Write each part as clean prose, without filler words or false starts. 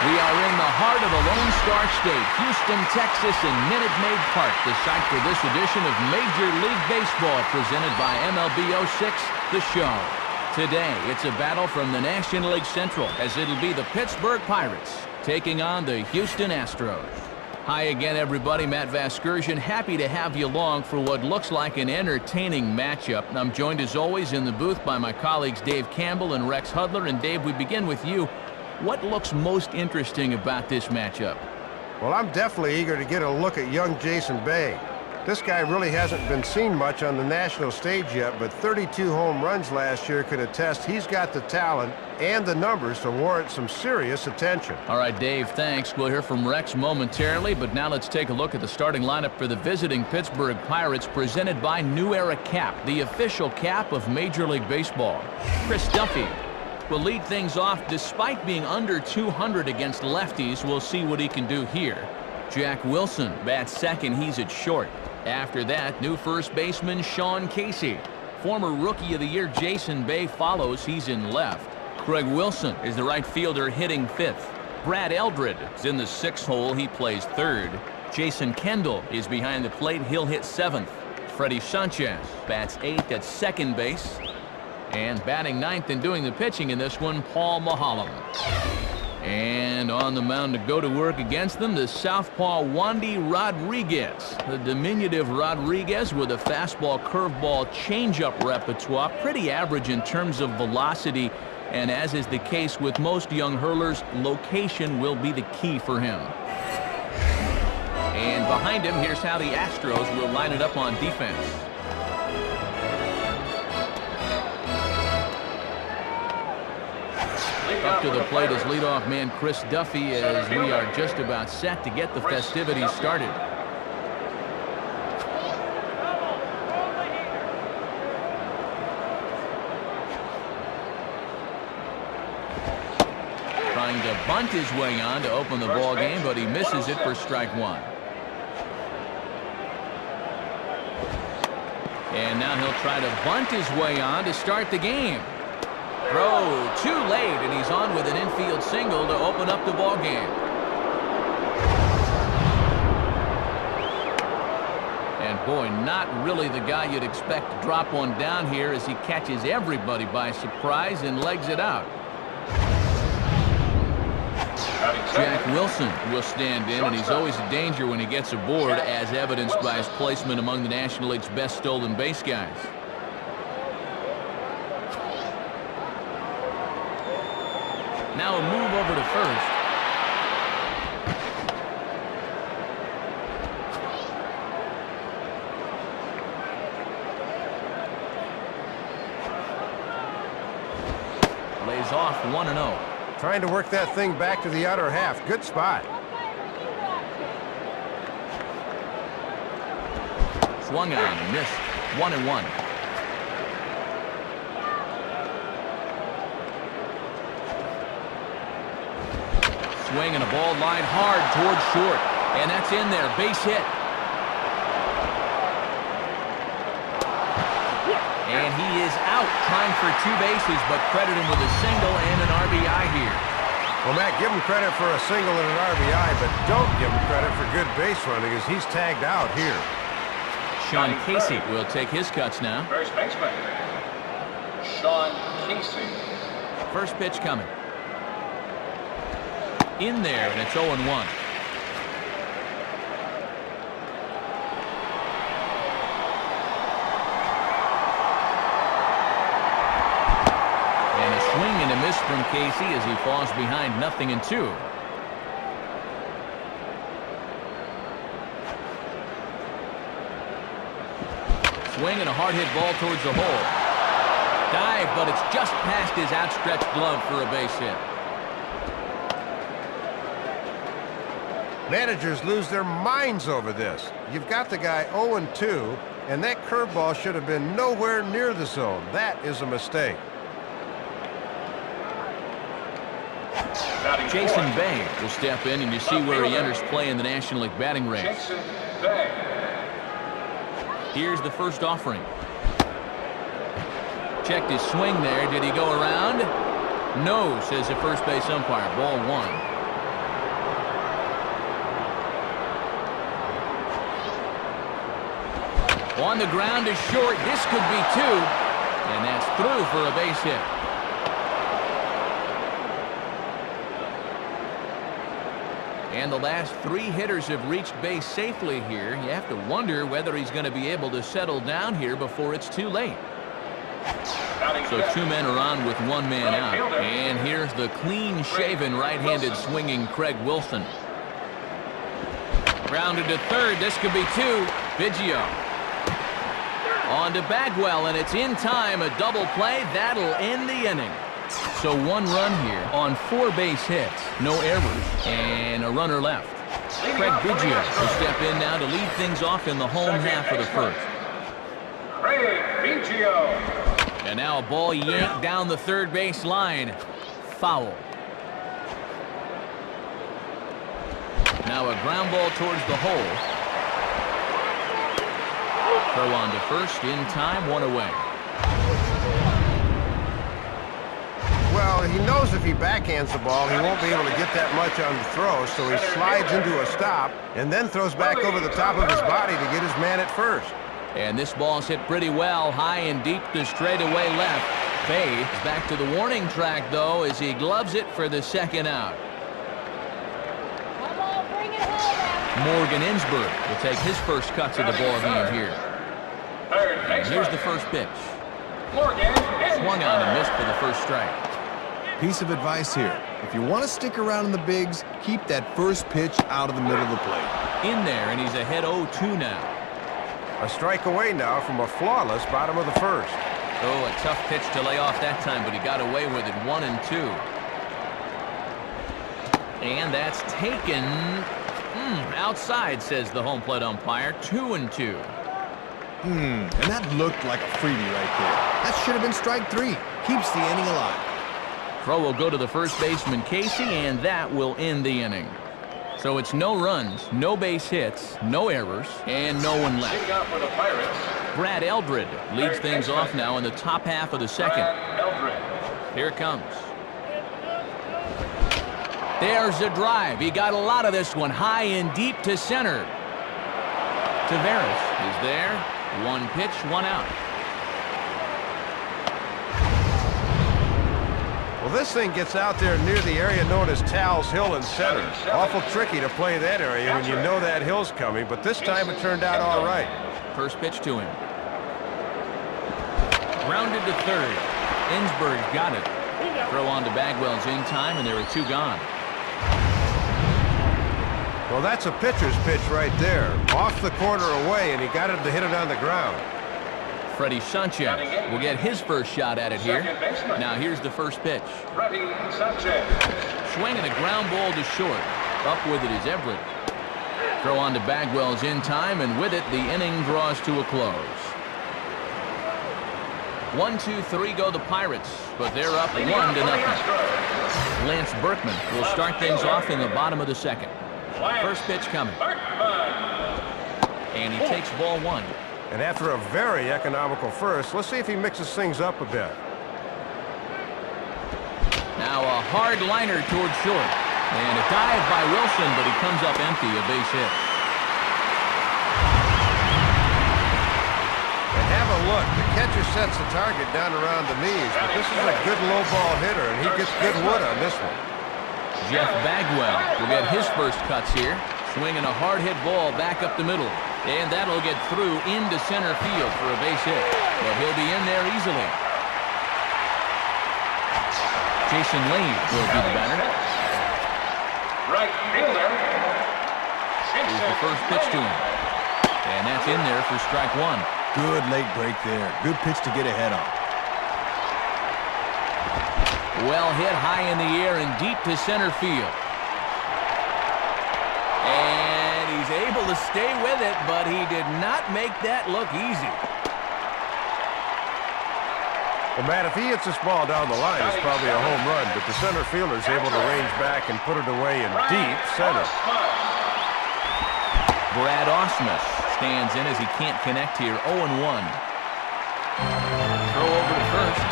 We are in the heart of the Lone Star State, Houston, Texas, and Minute Maid Park, the site for this edition of Major League Baseball, presented by MLB 06, The Show. Today, it's a battle from the National League Central, as it'll be the Pittsburgh Pirates taking on the Houston Astros. Hi again, everybody. Matt Vasgersian, happy to have you along for what looks like an entertaining matchup. I'm joined, as always, in the booth by my colleagues Dave Campbell and Rex Hudler. And Dave, we begin with you. What looks most interesting about this matchup? Well, I'm definitely eager to get a look at young Jason Bay. This guy really hasn't been seen much on the national stage yet, but 32 home runs last year could attest he's got the talent and the numbers to warrant some serious attention. All right, Dave, thanks. We'll hear from Rex momentarily, but now let's take a look at the starting lineup for the visiting Pittsburgh Pirates, presented by New Era Cap, the official cap of Major League Baseball. Chris Duffy will lead things off despite being under 200 against lefties. We'll see what he can do here. Jack Wilson bats second. He's at short. After that, new first baseman Sean Casey. Former Rookie of the Year Jason Bay follows. He's in left. Craig Wilson is the right fielder hitting fifth. Brad Eldred is in the sixth hole. He plays third. Jason Kendall is behind the plate. He'll hit seventh. Freddie Sanchez bats eighth at second base. And batting ninth and doing the pitching in this one, Paul Mahalam. And on the mound to go to work against them, the southpaw Wandy Rodriguez. The diminutive Rodriguez with a fastball, curveball, changeup repertoire. Pretty average in terms of velocity. And as is the case with most young hurlers, location will be the key for him. And behind him, here's how the Astros will line it up on defense. Up to the plate as leadoff man Chris Duffy, as we are just about set to get the festivities started. Trying to bunt his way on to open the ball game, but he misses it for strike one. And now he'll try to bunt his way on to start the game. Throw too late, and he's on with an infield single to open up the ball game. And boy, not really the guy you'd expect to drop one down here, as he catches everybody by surprise and legs it out. Jack Wilson will stand in, and he's always a danger when he gets aboard, as evidenced by his placement among the National League's best stolen base guys. Now a move over to first. Lays off 1-0. Trying to work that thing back to the outer half. Good spot. Swung on, missed. 1-1. Swing and a ball lined hard towards short. And that's in there. Base hit. And he is out trying for two bases, but credit him with a single and an RBI here. Well, Matt, give him credit for a single and an RBI, but don't give him credit for good base running, as he's tagged out here. Sean Casey will take his cuts now. First baseman, Sean Casey. First pitch coming. In there, and it's 0-1. And a swing and a miss from Casey as he falls behind 0-2. Swing and a hard hit ball towards the hole. Dive, but it's just past his outstretched glove for a base hit. Managers lose their minds over this. You've got the guy 0-2, and that curveball should have been nowhere near the zone. That is a mistake. Jason Bay will step in, and you see where he enters play in the National League batting race. Jason Bay. Here's the first offering. Checked his swing there. Did he go around? No, says the first base umpire. Ball one. On the ground is short. This could be two. And that's through for a base hit. And the last 3 hitters have reached base safely here. You have to wonder whether he's going to be able to settle down here before it's too late. So 2 men are on with 1 man out. And here's the clean-shaven right-handed swinging Craig Wilson. Grounded to third. This could be 2. Biggio. On to Bagwell, and it's in time. A double play. That'll end the inning. So 1 run here on 4 base hits. No errors. And a runner left. Craig Biggio will step in now to lead things off in the home half of the first. Craig Biggio. And now a ball yanked down the third base line. Foul. Now a ground ball towards the hole. Throw on to first in time, 1 away. Well, he knows if he backhands the ball, he won't be able to get that much on the throw, so he slides into a stop and then throws back over the top of his body to get his man at first. And this ball's hit pretty well, high and deep to straightaway left. Fades back to the warning track, though, as he gloves it for the second out. Come on, bring it home. Morgan Insberg will take his first cuts of the ball game here. And here's the first pitch. Swung on and missed for the first strike. Piece of advice here. If you want to stick around in the bigs, keep that first pitch out of the middle of the plate. In there, and he's ahead 0-2 now. A strike away now from a flawless bottom of the first. Oh, a tough pitch to lay off that time, but he got away with it. 1-2. And that's taken outside, says the home plate umpire. 2-2. And that looked like a freebie right there. That should have been strike 3. Keeps the inning alive. Throw will go to the first baseman, Casey, and that will end the inning. So it's no runs, no base hits, no errors, and no one left. Brad Eldred leads things off now in the top half of the second. Here it comes. There's a drive. He got a lot of this one, high and deep to center. Tavares is there. 1 pitch, 1 out. Well, this thing gets out there near the area known as Tal's Hill in center. Awful tricky to play that area when you know that hill's coming, but this time it turned out all right. First pitch to him. Grounded to third. Insberg got it. Throw on to Bagwell's in time, and there are 2 gone. Well, that's a pitcher's pitch right there. Off the corner away, and he got him to hit it on the ground. Freddie Sanchez will get his first shot at it here. Now here's the first pitch. Freddie Sanchez. Swinging a ground ball to short. Up with it is Everett. Throw on to Bagwell's in time, and with it, the inning draws to a close. 1, 2, 3 go the Pirates, but they're up 1-0. Lance Berkman will start things off in the bottom of the second. First pitch coming. And he takes ball 1. And after a very economical first, let's see if he mixes things up a bit. Now a hard liner towards short. And a dive by Wilson, but he comes up empty, a base hit. And have a look. The catcher sets the target down around the knees, but this is a good low ball hitter, and he gets good wood on this one. Jeff Bagwell will get his first cuts here. Swinging a hard hit ball back up the middle. And that'll get through into center field for a base hit. But he'll be in there easily. Jason Lane will do the batter. Right fielder. Here's the first pitch to him. And that's in there for strike 1. Good late break there. Good pitch to get ahead on. Well hit high in the air and deep to center field. And he's able to stay with it, but he did not make that look easy. Well, Matt, if he hits this ball down the line, it's probably a home run, but the center fielder's able to range back and put it away in deep center. Brad Ausmus stands in as he can't connect here. 0-1. Throw over to first.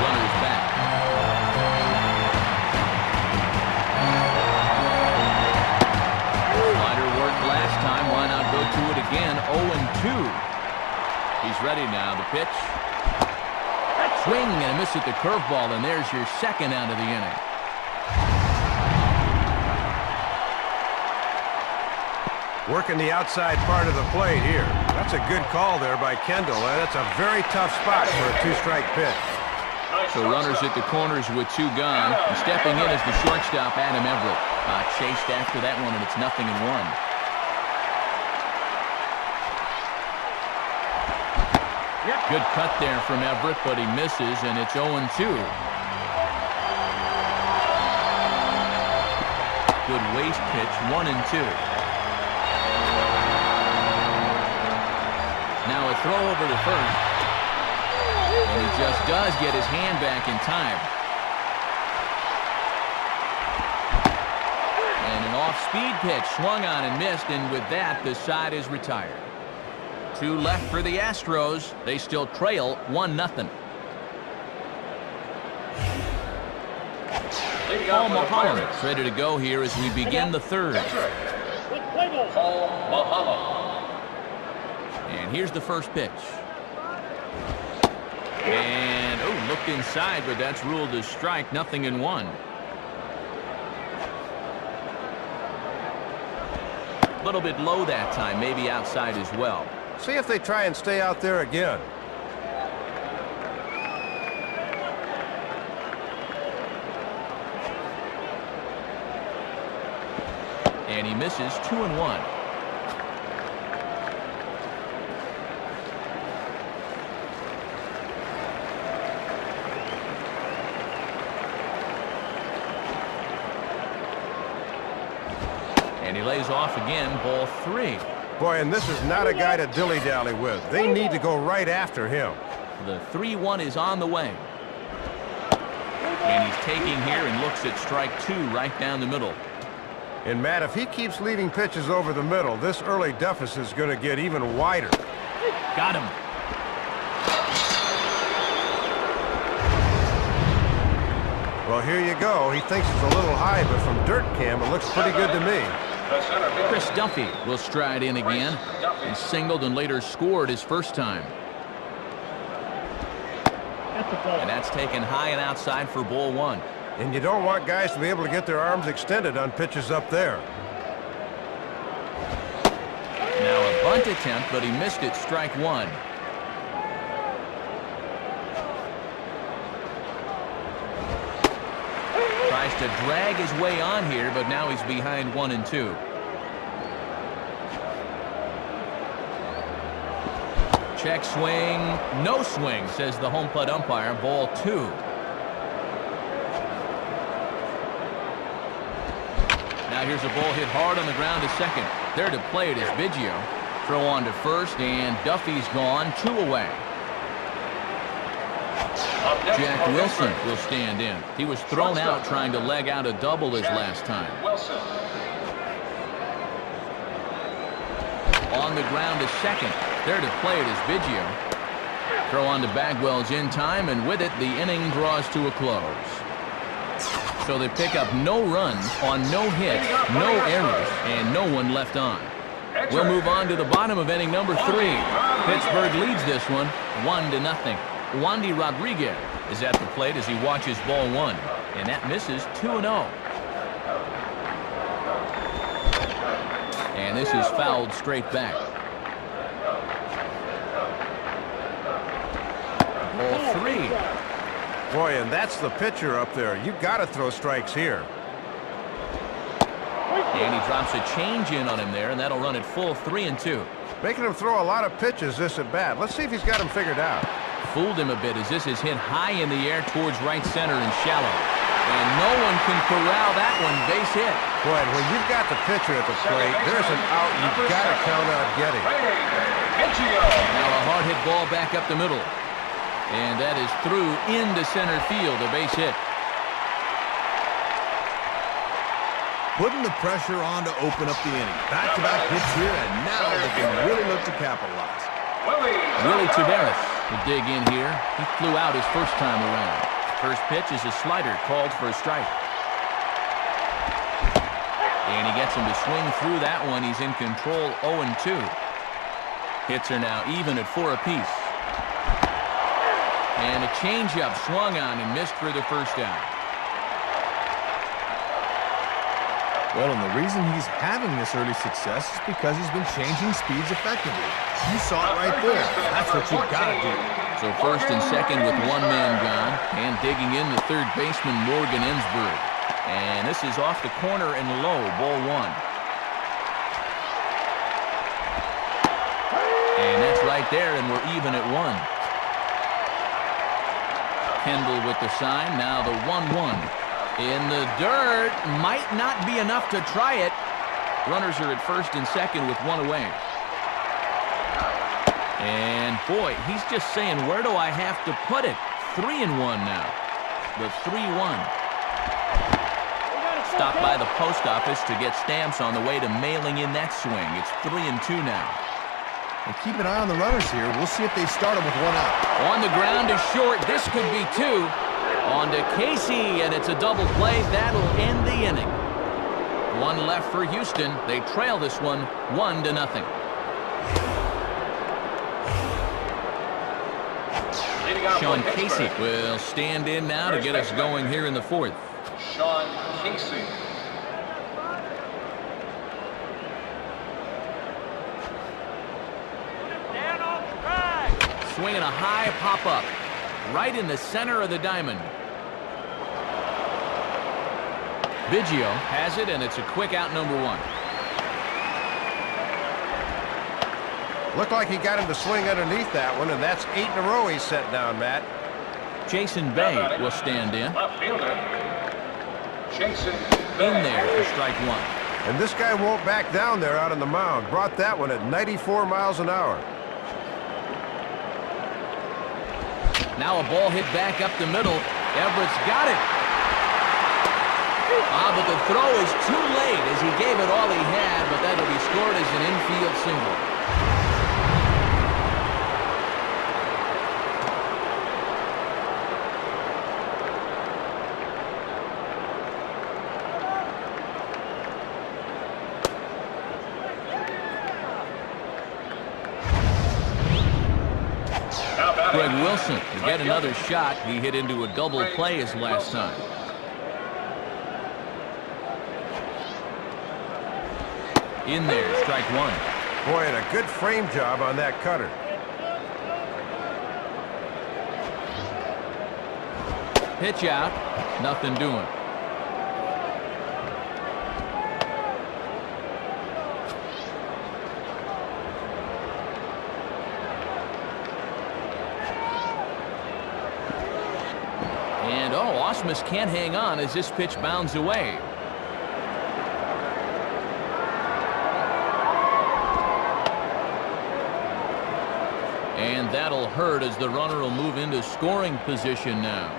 Runner's back. Slider worked last time. Why not go to it again? 0-2. He's ready now. The pitch. Swing and a miss at the curveball, and there's your second out of the inning. Working the outside part of the plate here. That's a good call there by Kendall. That's a very tough spot for a two-strike pitch. So runners at the corners with two gone. And stepping in is the shortstop, Adam Everett. Chased after that one, and it's 0-1. Good cut there from Everett, but he misses, and it's 0-2. Good waste pitch, 1-2. Now a throw over to first. And he just does get his hand back in time. And an off-speed pitch swung on and missed, and with that, the side is retired. 2 left for the Astros. They still trail 1-0. Paul Mulholland is ready to go here as we begin the third. Paul Mulholland. And here's the first pitch. And, looked inside, but that's ruled as strike, 0-1. A little bit low that time, maybe outside as well. See if they try and stay out there again. And he misses, 2-1. And he lays off again, ball 3. Boy, and this is not a guy to dilly-dally with. They need to go right after him. The 3-1 is on the way. And he's taking here and looks at strike 2 right down the middle. And, Matt, if he keeps leaving pitches over the middle, this early deficit is going to get even wider. Got him. Well, here you go. He thinks it's a little high, but from dirt cam, it looks pretty good to me. Chris Duffy will stride in again. He singled and later scored his first time. And that's taken high and outside for ball 1. And you don't want guys to be able to get their arms extended on pitches up there. Now a bunt attempt, but he missed it, strike 1. Tries to drag his way on here, but now he's behind 1-2. Check swing, no swing, says the home plate umpire, ball 2. Now here's a ball hit hard on the ground to second. There to play it is Biggio. Throw on to first, and Duffy's gone, 2 away. Jack Wilson will stand in. He was thrown out trying to leg out a double his last time. On the ground to second. There to play it is Biggio. Throw on to Bagwell's in time, and with it, the inning draws to a close. So they pick up no runs on no hits, no errors, and no one left on. We'll move on to the bottom of inning number 3. Pittsburgh leads this one 1-0. Wandy Rodriguez is at the plate as he watches ball 1, and that misses, 2-0. And this is fouled straight back. Ball 3. Boy, and that's the pitcher up there. You've got to throw strikes here. And he drops a change in on him there, and that'll run it full 3-2. Making him throw a lot of pitches this at bat. Let's see if he's got him figured out. Fooled him a bit as this is hit high in the air towards right center and shallow. And no one can corral that one. Base hit. Boy, and when you've got the pitcher at the plate, there's an out you've got to count on getting. Now a hard hit ball back up the middle. And that is through into center field, a base hit. Putting the pressure on to open up the inning. Back-to-back hits here, and now they can really look to capitalize. Willie Taveras will dig in here. He flew out his first time around. First pitch is a slider called for a strike. And he gets him to swing through that one. He's in control, 0-2. Hits are now even at 4 apiece. And a changeup swung on and missed for the first down. Well, and the reason he's having this early success is because he's been changing speeds effectively. You saw it right there. That's what you've got to do. So first and second with one man gone. And digging in the third baseman, Morgan Ensberg. And this is off the corner and low, ball one. And that's right there, and we're even at one. Kendall with the sign, now the 1-1. In the dirt, might not be enough to try it. Runners are at first and second with one away. And boy, he's just saying, where do I have to put it? 3-1 now. The 3-1. Stopped by the post office to get stamps on the way to mailing in that swing. It's 3-2 now. And keep an eye on the runners here. We'll see if they start them with one out. On the ground is short. This could be two. On to Casey, and it's a double play. That'll end the inning. One left for Houston. They trail this one 1-0. Sean Casey will stand in now to get us going here in the fourth. Sean Casey. Swinging a high pop-up right in the center of the diamond. Biggio has it, and it's a quick out, number one. Looked like he got him to swing underneath that one, and that's 8 in a row he's set down, Matt. Jason Bay will stand in. Left fielder. Jason In there for strike one. And this guy won't back down there out on the mound. Brought that one at 94 miles an hour. Now a ball hit back up the middle. Everett's got it. But the throw is too late as he gave it all he had, but that'll be scored as an infield single. Greg Wilson to get another shot. He hit into a double play his last time. In there, strike one. Boy, and a good frame job on that cutter. Pitch out, nothing doing. And Ausmus can't hang on as this pitch bounds away. And that'll hurt as the runner will move into scoring position now.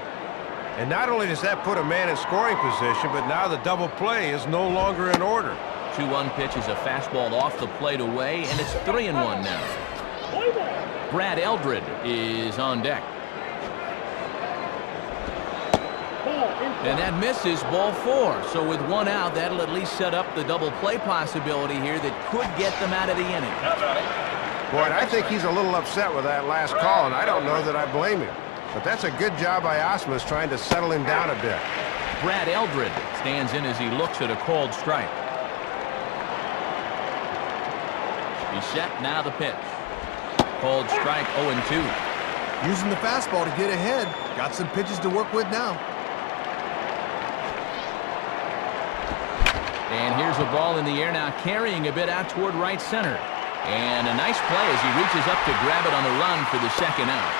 And not only does that put a man in scoring position, but now the double play is no longer in order. 2-1 pitch is a fastball off the plate away, and it's 3-1 now. Brad Eldred is on deck. And that misses, ball four. So with one out, that'll at least set up the double play possibility here that could get them out of the inning. Boy, and I think he's a little upset with that last call, and I don't know that I blame him. But that's a good job by Ausmus trying to settle him down a bit. Brad Eldred stands in as he looks at a called strike. He's set, now the pitch. Called strike, 0-2. Using the fastball to get ahead. Got some pitches to work with now. And here's a ball in the air now, carrying a bit out toward right center. And a nice play as he reaches up to grab it on the run for the second out.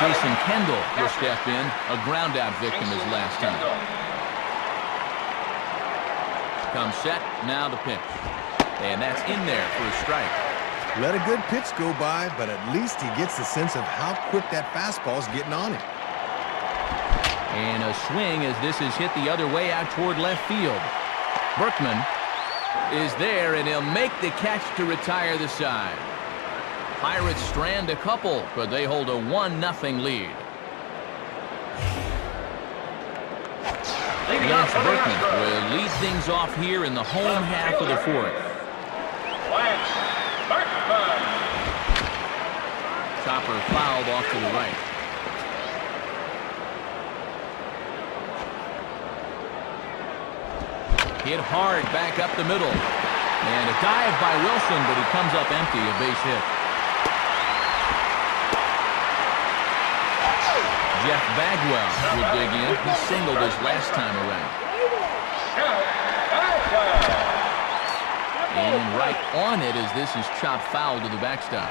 Jason Kendall will step in, a ground-out victim his last time. Comes set, now the pitch. And that's in there for a strike. Let a good pitch go by, but at least he gets the sense of how quick that fastball's getting on him. And a swing as this is hit the other way out toward left field. Berkman is there, and he'll make the catch to retire the side. Pirates strand a couple, but they hold a 1-0 lead. Lance Berkman will lead things off here in the home half of the fourth. Lance Berkman. Chopper fouled off to the right. Hit hard back up the middle. And a dive by Wilson, but he comes up empty, a base hit. Jeff Bagwell will dig in. He singled his last time around. And right on it as this is chopped foul to the backstop.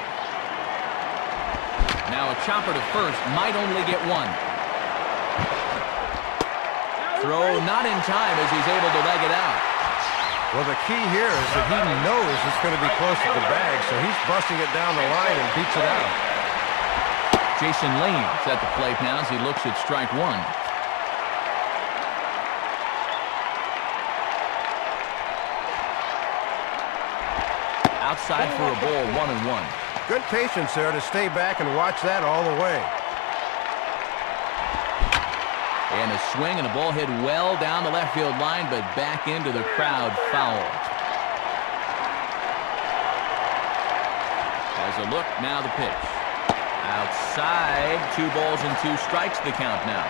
Now a chopper to first, might only get one. Throw not in time as he's able to leg it out. Well, the key here is that he knows it's going to be close to the bag, so he's busting it down the line and beats it out. Jason Lane's at the plate now as he looks at strike one. Outside for a ball, 1-1. Good patience there to stay back and watch that all the way. And a swing and a ball hit well down the left field line, but back into the crowd, foul. As a look, now the pitch. Outside, 2 balls and 2 strikes the count now.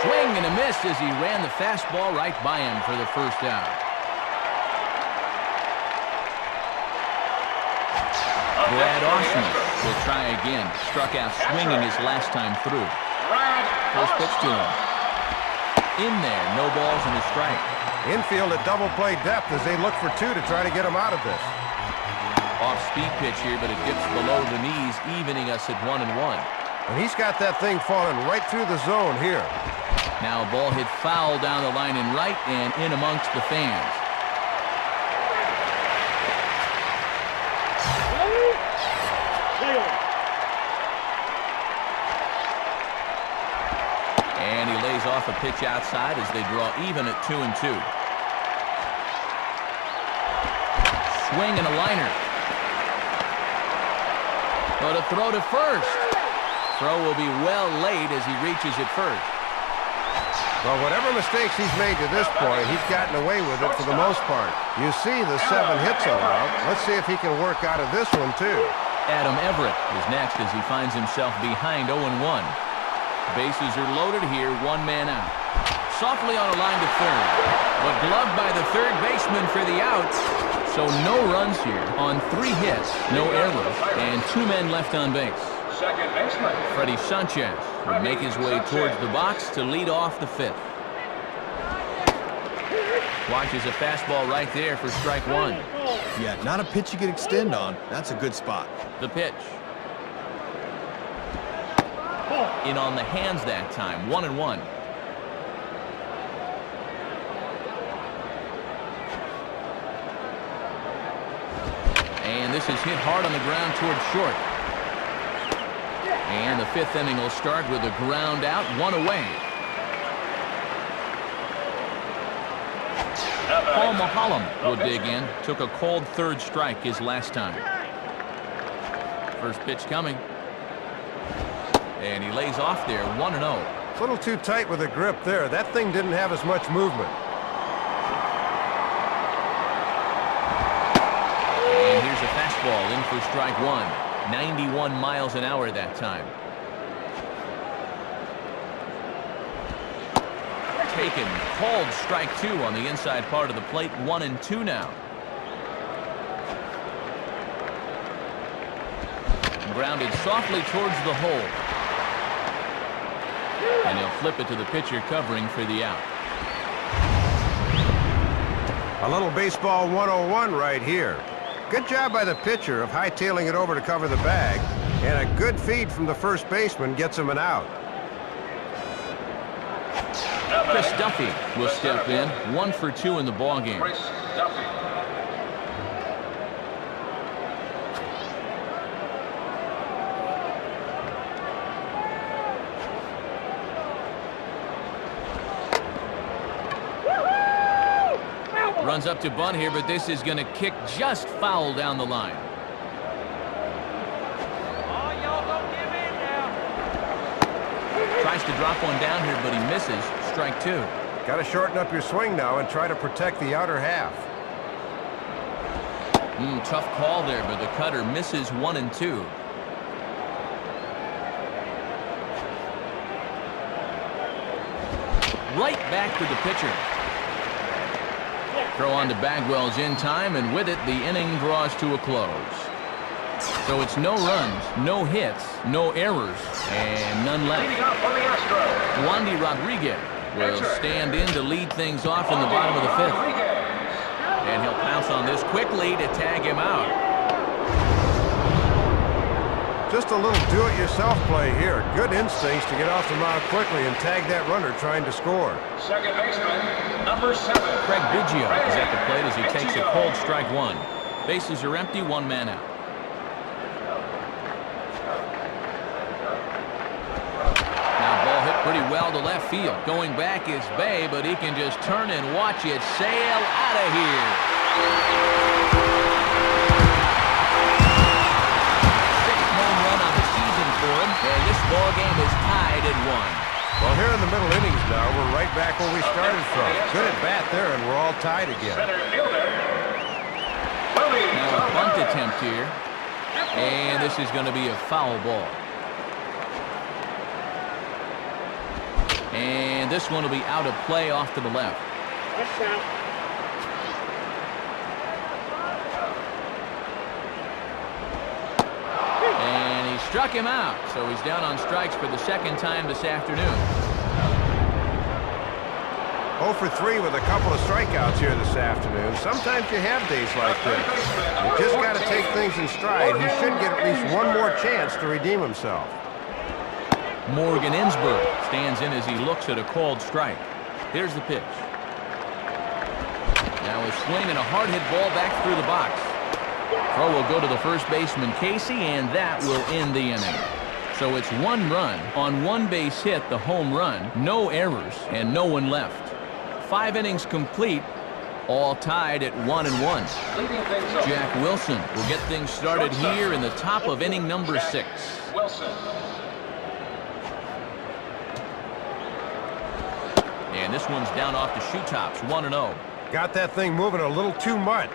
Swing and a miss as he ran the fastball right by him for the first out. Brad Ausmus will try again. Struck out swinging his last time through. First pitch to him. In there, no balls and a strike. Infield at double play depth as they look for 2 to try to get him out of this. Off-speed pitch here, but it dips below the knees, evening us at 1-1. And he's got that thing falling right through the zone here. Now a ball hit foul down the line in right and in amongst the fans. And he lays off a pitch outside as they draw even at 2-2. Swing and a liner. But a throw to first. Throw will be well late as he reaches it first. Well, whatever mistakes he's made to this point, he's gotten away with it for the most part. You see the 7 hits allowed. Let's see if he can work out of this one, too. Adam Everett is next as he finds himself behind 0-1. Bases are loaded here, 1 man out. Softly on a line to third, but gloved by the third baseman for the out. So no runs here on 3 hits, no errors, and 2 men left on base. Second baseman. Freddie Sanchez will make his way towards the box to lead off the 5th. Watches a fastball right there for strike 1. Yeah, not a pitch you could extend on. That's a good spot. The pitch. In on the hands that time, 1-1. And this is hit hard on the ground towards short. And the 5th inning will start with a ground out, 1 away. Paul Maholm will dig in. Took a cold 3rd strike his last time. First pitch coming. And he lays off there, 1-0. A little too tight with the grip there. That thing didn't have as much movement. And here's a fastball in for strike 1. 91 miles an hour that time. Taken, called strike 2 on the inside part of the plate, 1-2 now. Grounded softly towards the hole. And he'll flip it to the pitcher covering for the out. A little baseball 101 right here. Good job by the pitcher of hightailing it over to cover the bag. And a good feed from the first baseman gets him an out. Chris Duffy will step in, 1 for 2 in the ballgame. Chris Duffy. Runs up to bunt here, but this is going to kick just foul down the line. Oh, y'all don't give in now. Tries to drop one down here, but he misses. Strike 2. Got to shorten up your swing now and try to protect the outer half. Tough call there, but the cutter misses 1 and 2. Right back to the pitcher. Throw on to Bagwell's in time, and with it, the inning draws to a close. So it's no runs, no hits, no errors, and none left. Wandy Rodriguez will stand in to lead things off in the bottom of the 5th. And he'll pounce on this quickly to tag him out. Just a little do-it-yourself play here. Good instincts to get off the mound quickly and tag that runner trying to score. Second baseman, number 7. Craig Biggio is at the plate as he takes a cold strike 1. Bases are empty, 1 man out. Now ball hit pretty well to left field. Going back is Bay, but he can just turn and watch it sail out of here. And this ball game is tied at 1. Well, here in the middle innings now, we're right back where we started from. Good at bat there, and we're all tied again. Now a bunt attempt here, and this is going to be a foul ball. And this one will be out of play off to the left. And he struck him out, so he's down on strikes for the 2nd time this afternoon. 0 for 3 with a couple of strikeouts here this afternoon. Sometimes you have days like this. You just got to take things in stride. He should get at least one more chance to redeem himself. Morgan Ensberg stands in as he looks at a called strike. Here's the pitch. Now a swing and a hard hit ball back through the box. Throw will go to the first baseman Casey, and that will end the inning. So it's 1 run on 1 base hit, the home run, no errors, and no one left. 5 innings complete, all tied at 1 and 1. Jack Wilson will get things started here in the top of inning number 6. Wilson. And this one's down off the shoe tops, 1-0. Got that thing moving a little too much.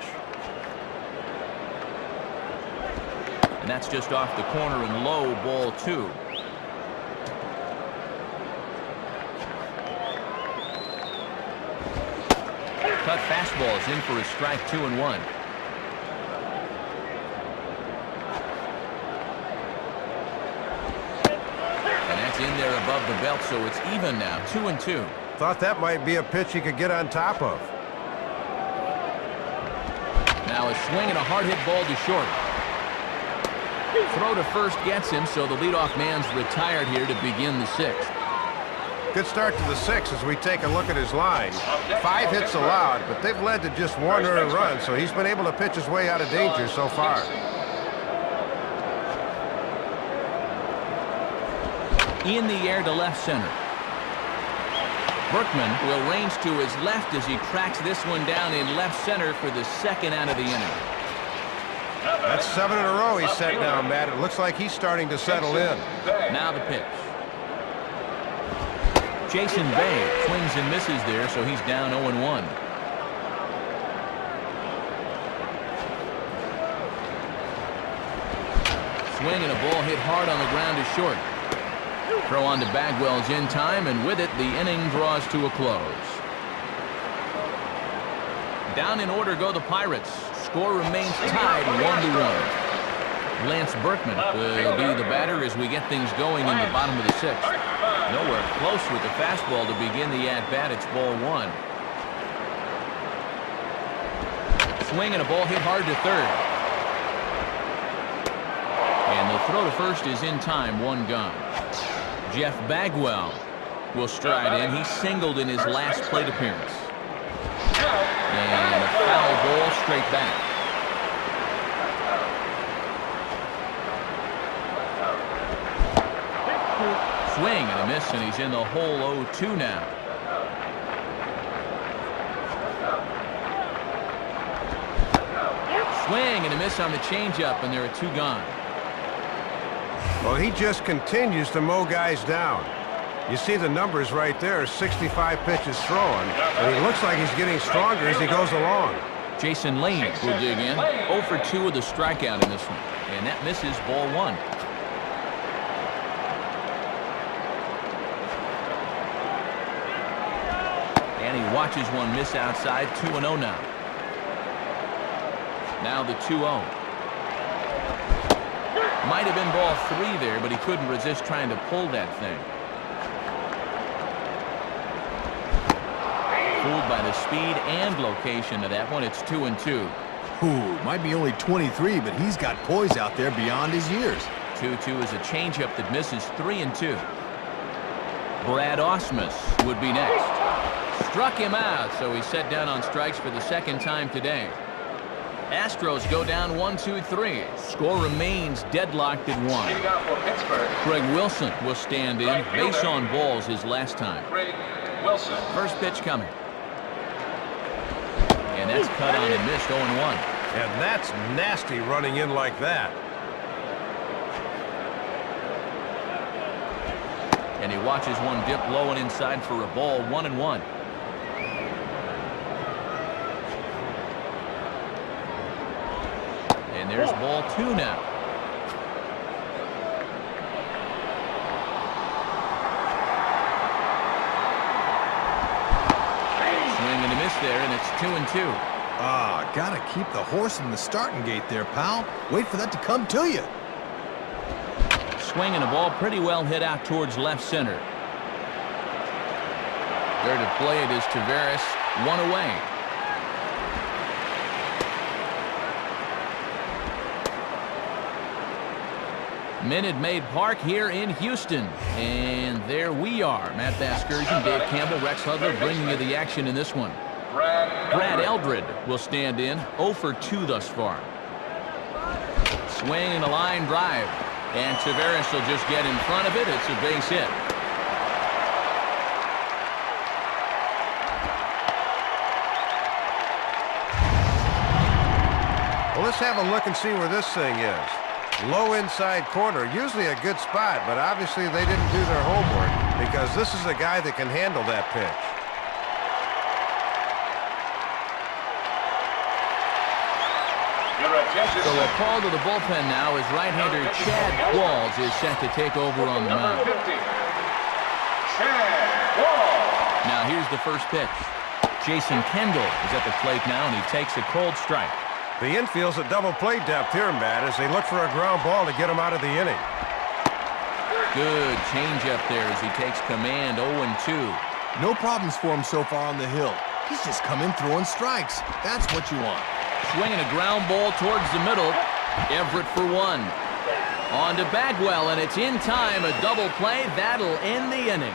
And that's just off the corner and low, ball 2. Cut fastball is in for a strike, 2-1. And that's in there above the belt, so it's even now, 2-2. Thought that might be a pitch he could get on top of. Now a swing and a hard hit ball to short. Throw to first gets him, so the leadoff man's retired here to begin the 6th. Good start to the 6th as we take a look at his line. 5 hits allowed, but they've led to just 1 earned run, so he's been able to pitch his way out of danger so far. In the air to left center. Berkman will range to his left as he tracks this one down in left center for the 2nd out of the inning. That's 7 in a row he's set now, Matt. It looks like he's starting to settle in. Now the pitch. Jason Bay swings and misses there, so he's down 0-1. Swing and a ball hit hard on the ground to short. Throw on to Bagwell's in time, and with it, the inning draws to a close. Down in order go the Pirates. Score remains tied 1-1. Lance Berkman will be the batter as we get things going in the bottom of the 6th. Nowhere close with the fastball to begin the at-bat. It's ball 1. Swing and a ball hit hard to third. And the throw to first is in time, 1 gone. Jeff Bagwell will stride in. He singled in his last plate appearance. And a foul ball straight back. Swing and a miss, and he's in the hole 0-2 now. Swing and a miss on the changeup, and there are 2 gone. Well, he just continues to mow guys down. You see the numbers right there, 65 pitches thrown, and he looks like he's getting stronger as he goes along. Jason Lane will dig in. 0 for 2 with a strikeout in this one. And that misses ball 1. And he watches one miss outside. 2-0 now. Now the 2-0. Might have been ball 3 there, but he couldn't resist trying to pull that thing. Fooled by the speed and location of that one. It's 2-2. Ooh, might be only 23, but he's got poise out there beyond his years. 2-2 is a changeup that misses. 3-2. Brad Ausmus would be next. Struck him out, so he's set down on strikes for the second time today. Astros go down 1-2-3. Score remains deadlocked at 1. Leading off for Pittsburgh, Greg Wilson will stand in. Base on balls his last time. Greg Wilson. First pitch coming. And that's cut on and missed. 0-1. And that's nasty running in like that. And he watches one dip low and inside for a ball. 1-1. And there's ball 2 now. Swing and a miss there, and it's 2-2. Ah, gotta keep the horse in the starting gate there, pal. Wait for that to come to you. Swing and a ball pretty well hit out towards left center. There to play it is Tavares. 1 away. Minute Maid Park here in Houston. And there we are. Matt Vasgersian, Dave Campbell, Rex Hudler bringing you the action in this one. Brad Eldred will stand in. 0 for 2 thus far. Swing and a line drive. And Tavares will just get in front of it. It's a base hit. Well, let's have a look and see where this thing is. Low inside corner, usually a good spot, but obviously they didn't do their homework because this is a guy that can handle that pitch. So a call to the bullpen now as right-hander Chad Walls is set to take over on the mound. Now here's the first pitch. Jason Kendall is at the plate now, and he takes a cold strike. The infield's at double play depth here, Matt, as they look for a ground ball to get him out of the inning. Good changeup there as he takes command. 0-2. No problems for him so far on the hill. He's just come in throwing strikes. That's what you want. Swinging a ground ball towards the middle. Everett for 1. On to Bagwell, and it's in time. A double play. That'll end the inning.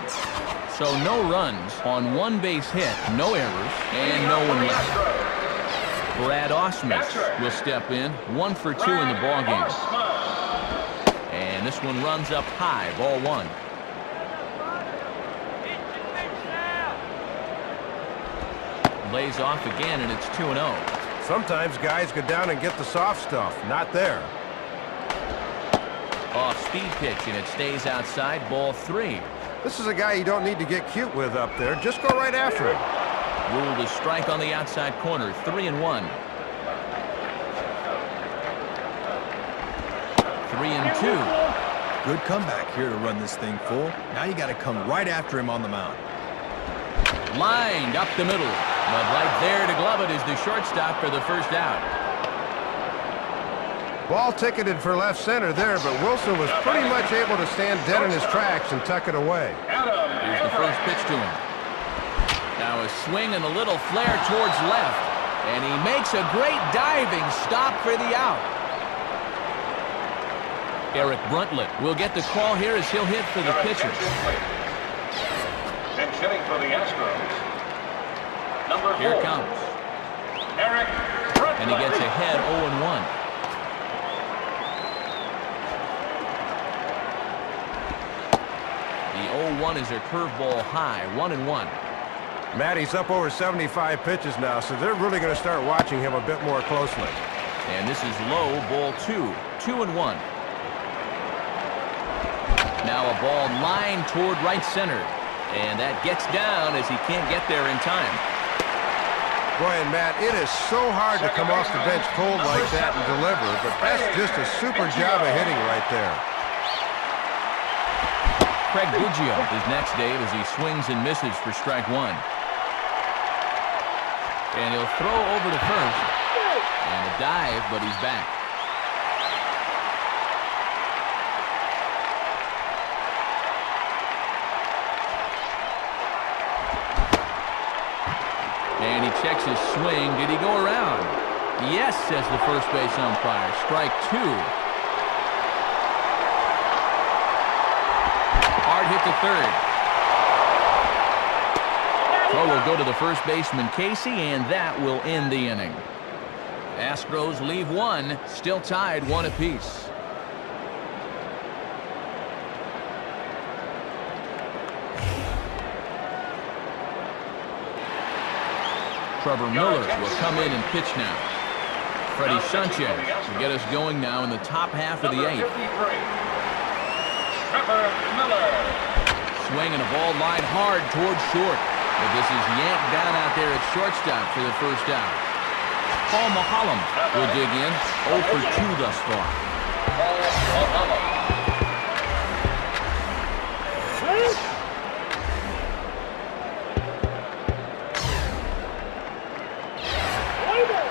So no runs on one base hit, no errors, and no one left. Brad Ausmus will step in. 1 for 2 in the ballgame. And this one runs up high. Ball 1. Lays off again, and it's 2-0. Sometimes guys go down and get the soft stuff. Not there. Off speed pitch, and it stays outside. Ball 3. This is a guy you don't need to get cute with up there. Just go right after him. Ruled a strike on the outside corner. 3-1. 3-2. Good comeback here to run this thing full. Now you got to come right after him on the mound. Lined up the middle. But right there to glove it is the shortstop for the first out. Ball ticketed for left center there, but Wilson was pretty much able to stand dead in his tracks and tuck it away. Here's the first pitch to him. Now a swing and a little flare towards left. And he makes a great diving stop for the out. Eric Bruntlett will get the call here as he'll hit for the pitcher. And hitting for the Astros, number 4. Here it comes. Eric And he gets ahead 0-1. The 0-1 is a curveball high. 1-1. Matt, he's up over 75 pitches now, so they're really going to start watching him a bit more closely. And this is low. Ball 2. 2-1. Now a ball lined toward right center. And that gets down as he can't get there in time. Boy, and Matt, it is so hard to come off the bench cold like that and deliver, but that's just a super job of hitting right there. Craig Biggio is next, Dave, as he swings and misses for strike one. And he'll throw over to first. And a dive, but he's back. And he checks his swing. Did he go around? Yes, says the first base umpire. Strike two. Hard hit to third. Throw will go to the first baseman, Casey, and that will end the inning. Astros leave one, still tied one apiece. Trevor Miller will come in and pitch now. Freddie Sanchez will get us going now in the top half of the eighth. Trevor Miller. Swinging a ball line hard towards short. But this is yanked down out there at shortstop for the first out. Paul Maholm will dig in. 0 for 2 thus far.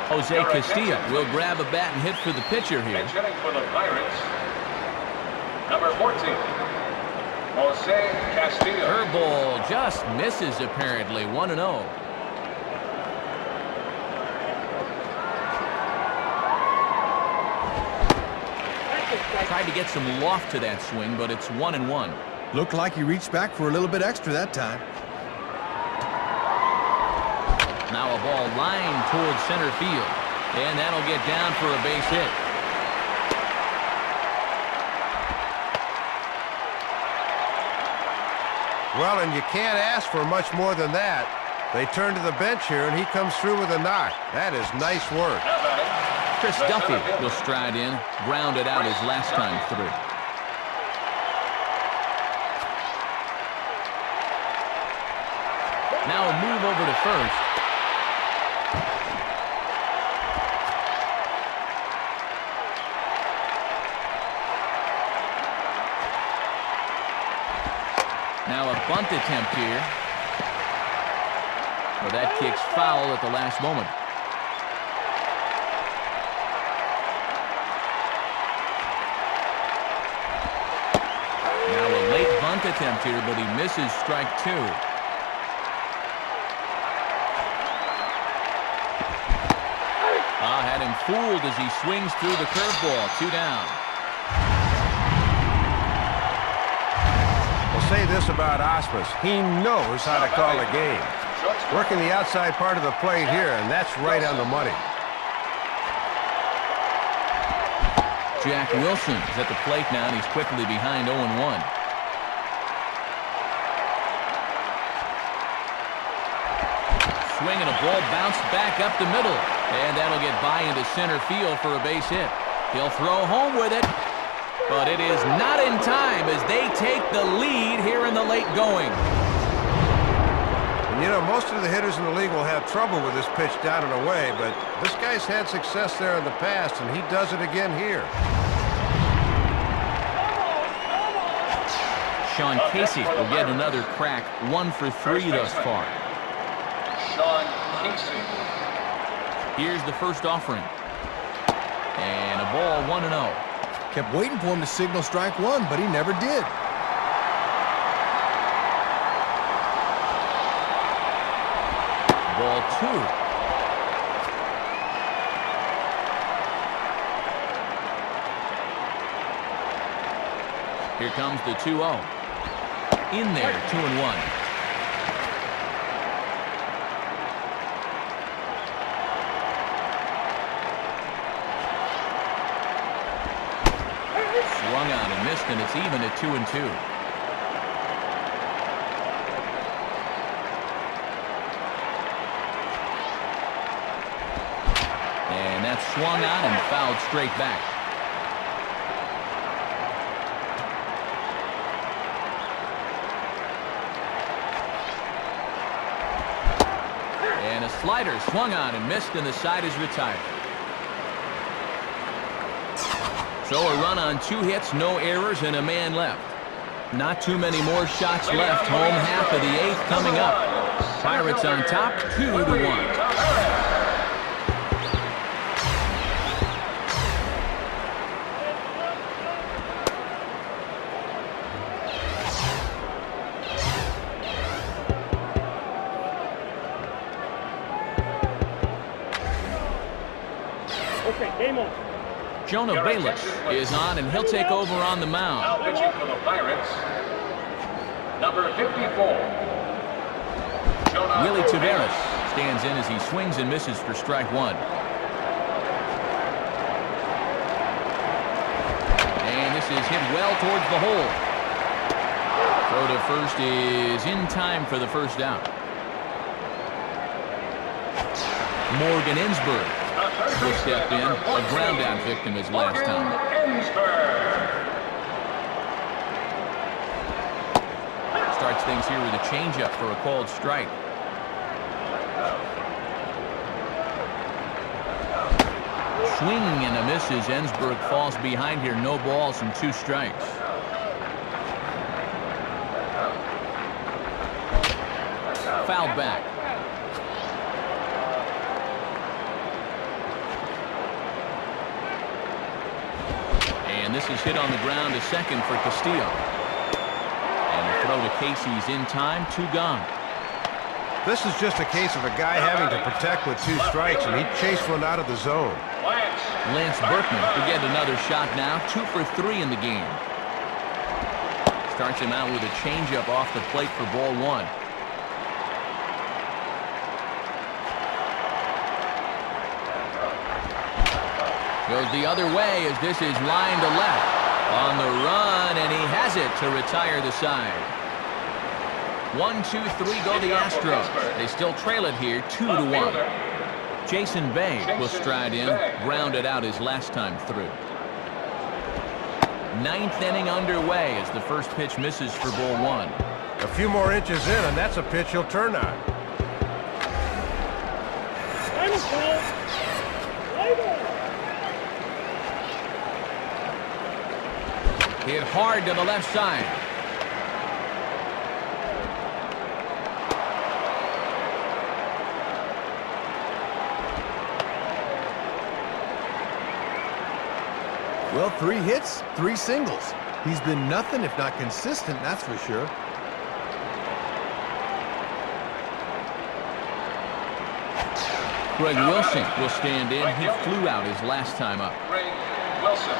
Jose Castillo will grab a bat and hit for the pitcher here. Hitting for the Pirates. Number 14. Jose Castillo. Curveball just misses apparently. 1-0. Tried to get some loft to that swing, but it's 1-1. Looked like he reached back for a little bit extra that time. Now a ball lined towards center field. And that'll get down for a base hit. Well, and you can't ask for much more than that. They turn to the bench here, and he comes through with a knock. That is nice work. Chris Duffy will stride in, grounded out his last time through. Now a move over to first. Now a bunt attempt here. Well, that kicks foul at the last moment. Now a late bunt attempt here, but he misses strike two. Had him fooled as he swings through the curveball. 2 down. We'll say this about Osmus. He knows how to call a game. Working the outside part of the plate here, and that's right on the money. Jack Wilson is at the plate now, and he's quickly behind 0-1. Swinging a ball bounced back up the middle. And that'll get by into center field for a base hit. He'll throw home with it. But it is not in time as they take the lead here in the late going. And you know, most of the hitters in the league will have trouble with this pitch down and away, but this guy's had success there in the past, and he does it again here. Sean Casey will get another crack. 1 for 3 thus far. Sean Casey. Here's the first offering. And a ball 1-0. Kept waiting for him to signal strike one, but he never did. Ball 2. Here comes the 2-0. In there, 2-1. Swung on and missed, and it's even at 2-2. And that's swung on and fouled straight back. Slider swung on and missed, and the side is retired. So a run on 2 hits, no errors, and a man left. Not too many more shots left. Home half of the 8th coming up. Pirates on top, 2-1. Okay, game on. Jonah Bayless is on, and he'll take over on the mound. Now pitching for the Pirates, number 54. Willie Taveras stands in as he swings and misses for strike 1. And this is hit well towards the hole. Throw to first is in time for the first down. Morgan Ensberg will step in. A ground down victim his last time. Starts things here with a changeup for a called strike. Swing and a miss as Ensberg falls behind here. No balls and 2 strikes. Fouled back. And this is hit on the ground to second for Castillo. And the throw to Casey's in time, 2 gone. This is just a case of a guy having to protect with 2 strikes, and he chased one out of the zone. Lance Berkman to get another shot now, 2 for 3 in the game. Starts him out with a changeup off the plate for ball 1. Goes the other way as this is line to left. On the run, and he has it to retire the side. 1, 2, 3 go the Astros. They still trail it here, 2-1. Jason Bay will stride in, grounded out his last time through. 9th inning underway as the first pitch misses for ball 1. A few more inches in, and that's a pitch he'll turn on. Hit hard to the left side. Well, 3 hits, 3 singles. He's been nothing if not consistent, that's for sure. Greg Wilson will stand in. He flew out his last time up. Greg Wilson.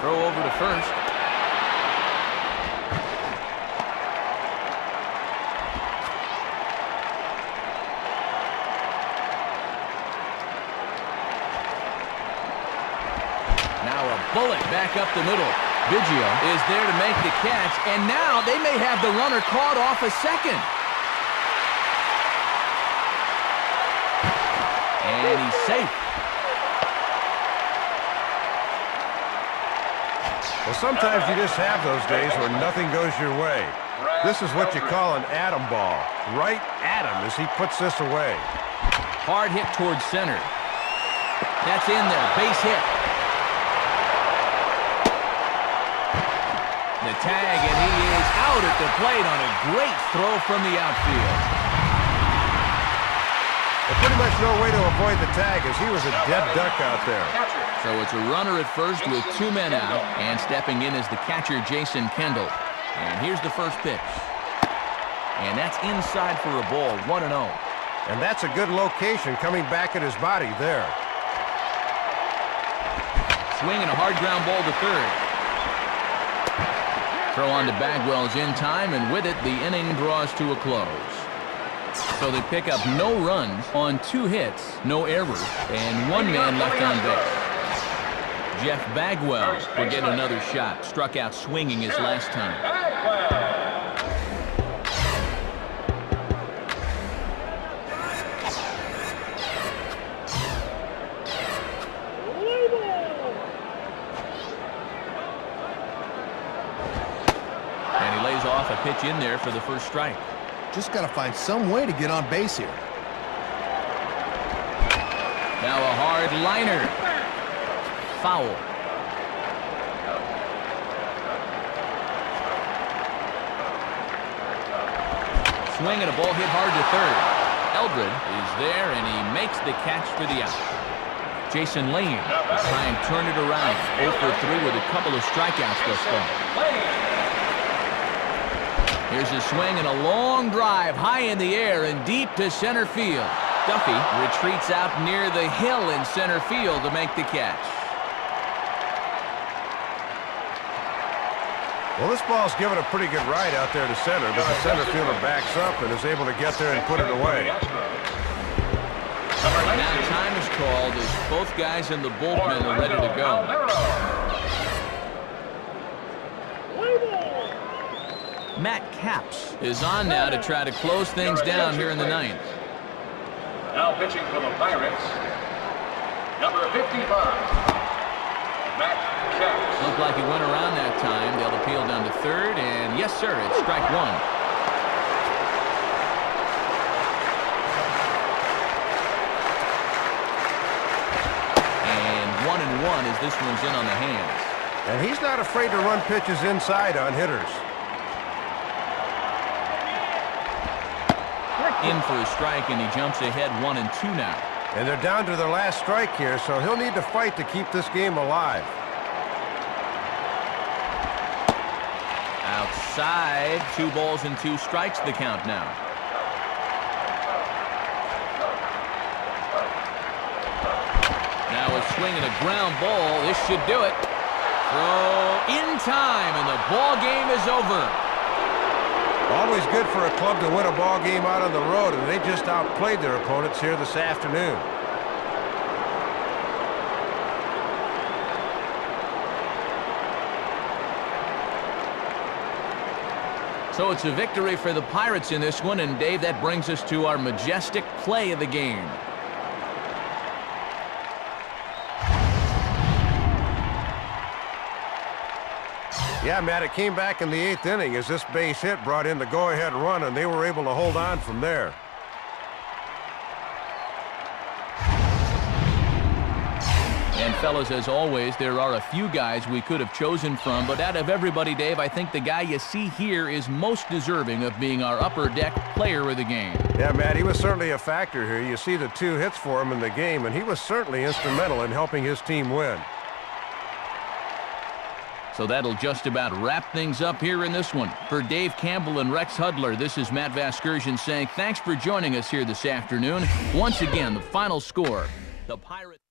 Throw over to first. Now a bullet back up the middle. Biggio is there to make the catch, and now they may have the runner caught off a second. And he's safe. Well, sometimes you just have those days where nothing goes your way. This is what you call an atom ball. Right at him as he puts this away. Hard hit towards center. That's in there. Base hit. The tag, and he is out at the plate on a great throw from the outfield. There's pretty much no way to avoid the tag as he was a dead duck out there. So it's a runner at first with 2 men out, and stepping in is the catcher, Jason Kendall. And here's the first pitch. And that's inside for a ball, 1-0. And that's a good location coming back at his body there. Swing and a hard ground ball to third. Throw on to Bagwell's in time, and with it, the inning draws to a close. So they pick up no runs on 2 hits, no errors, and 1 man left on base. Jeff Bagwell will get another shot. Struck out swinging his last time. off a pitch in there for the first strike. Just got to find some way to get on base here. Now a hard liner. Foul. Swing and a ball hit hard to third. Eldred is there, and he makes the catch for the out. Jason Lane will try and turn it around. 0 for 3 with a couple of strikeouts thus far. Here's a swing and a long drive high in the air and deep to center field. Duffy retreats out near the hill in center field to make the catch. Well, this ball's given a pretty good ride out there to center, but the center fielder backs up and is able to get there and put it away. Now time is called as both guys in the bullpen are ready to go. Matt Capps is on now to try to close things down here in the ninth. Now pitching for the Pirates, number 55, Matt Capps. Looked like he went around that time. They'll appeal down to third, and yes, sir, it's strike one. And 1-1 as this one's in on the hands. And he's not afraid to run pitches inside on hitters. In for a strike, and he jumps ahead 1-2 now. And they're down to their last strike here, so he'll need to fight to keep this game alive. Outside, 2 balls and 2 strikes the count now. Now a swing and a ground ball. This should do it. Throw in time, and the ball game is over. Always good for a club to win a ball game out on the road, and they just outplayed their opponents here this afternoon. So it's a victory for the Pirates in this one, and Dave, that brings us to our majestic play of the game. Yeah, Matt, it came back in the 8th inning as this base hit brought in the go-ahead run, and they were able to hold on from there. And fellas, as always, there are a few guys we could have chosen from, but out of everybody, Dave, I think the guy you see here is most deserving of being our upper deck player of the game. Yeah, Matt, he was certainly a factor here. You see the 2 hits for him in the game, and he was certainly instrumental in helping his team win. So that'll just about wrap things up here in this one. For Dave Campbell and Rex Hudler, this is Matt Vasgersian saying thanks for joining us here this afternoon. Once again, the final score, the Pirates.